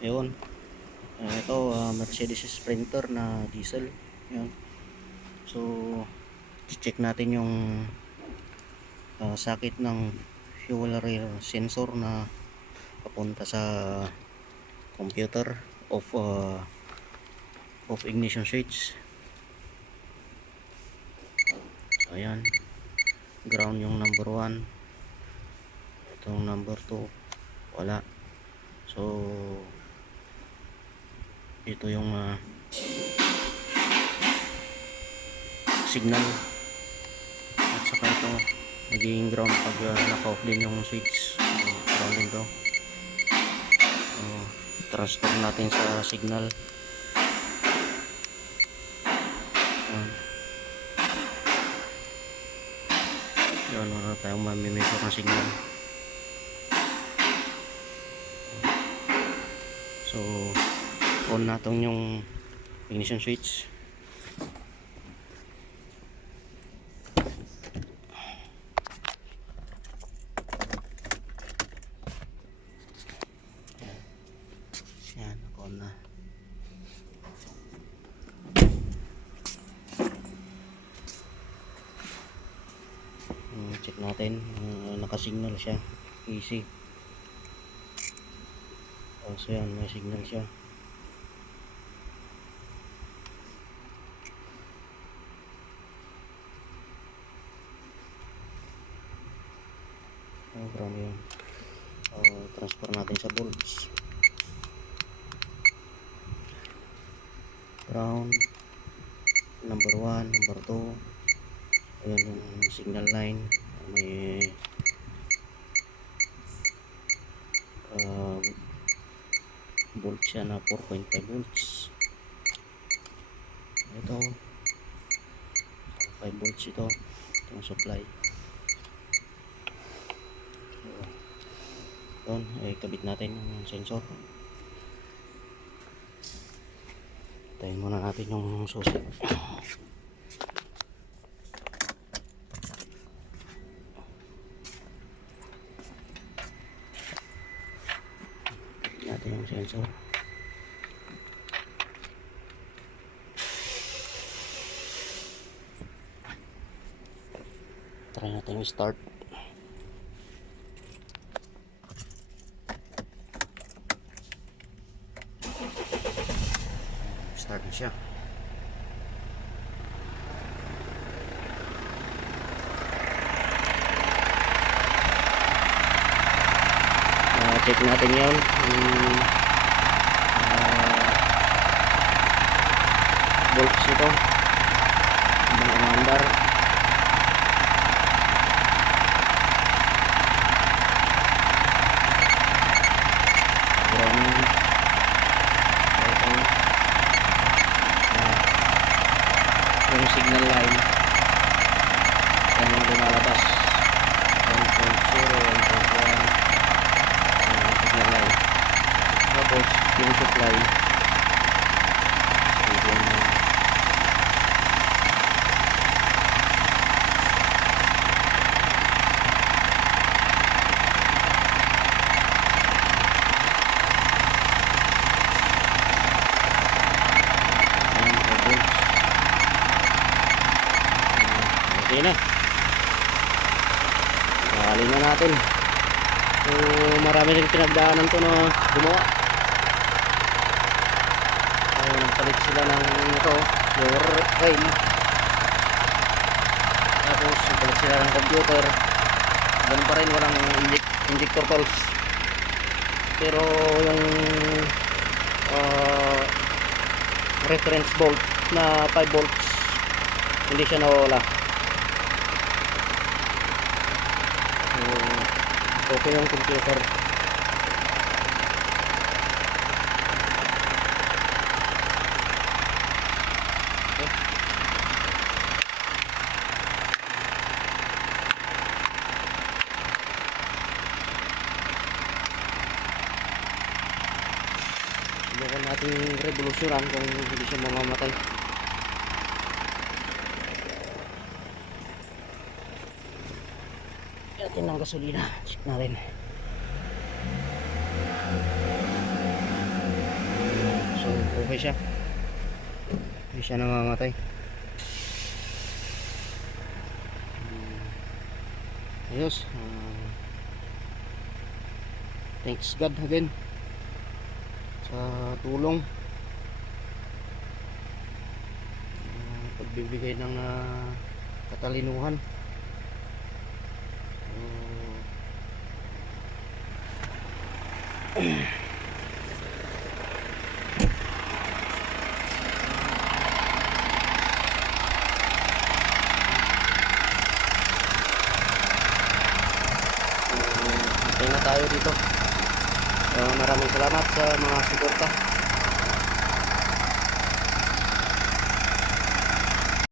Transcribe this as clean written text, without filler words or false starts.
Ayun. Ito, Mercedes Sprinter na diesel. Ayun. So, check natin yung sakit ng fuel rail sensor na papunta sa computer of ignition switch. Ayan, ground yung number 1, itong number 2 wala. So ito yung signal, at saka ito naging ground pag naka-off din yung switch. Ground din to. Transfer natin sa signal. Yun, wala tayong mamimesure ng signal. So on natong yung ignition switch. Yan, on na. Check natin, nakasignal siya, easy. So yan, may signal siya. Ground yun. Transfer natin sa volts. Ground number 1, number 2. Ayan yung signal line. May volts siya na 4.5 volts. Ito 5 volts ito. Itong supply. Doon ay kabit natin yung sensor. Tayin muna natin yung susi. Natin yung sensor. Try natin yung start. Start na siya. Check natin yun. Volts ito. Mga umandar. Ground. Yung signal line. Yan yung lumalabas. 1.0, 1.1. Signal line. Tapos yung supply. Okay na. Kali na natin. So marami rin pinagdaanan to na gumawa. So nagpalit sila ng ito, floor rail. Tapos nagpalit sila ng computer. Ganun pa rin, walang injector tools. Pero yung reference bolt na 5 volts hindi siya nawala. Okay yung computer. Okay. Subukan natin revolusyonan kung hindi siya mamamatay. Natin ng gasolina. Check natin. buhay siya. Hindi siya namamatay. Ayos. Thanks God again sa tulong, pagbibigay ng katalinuhan. Hintay na tayo dito. Maraming salamat sa mga suporta.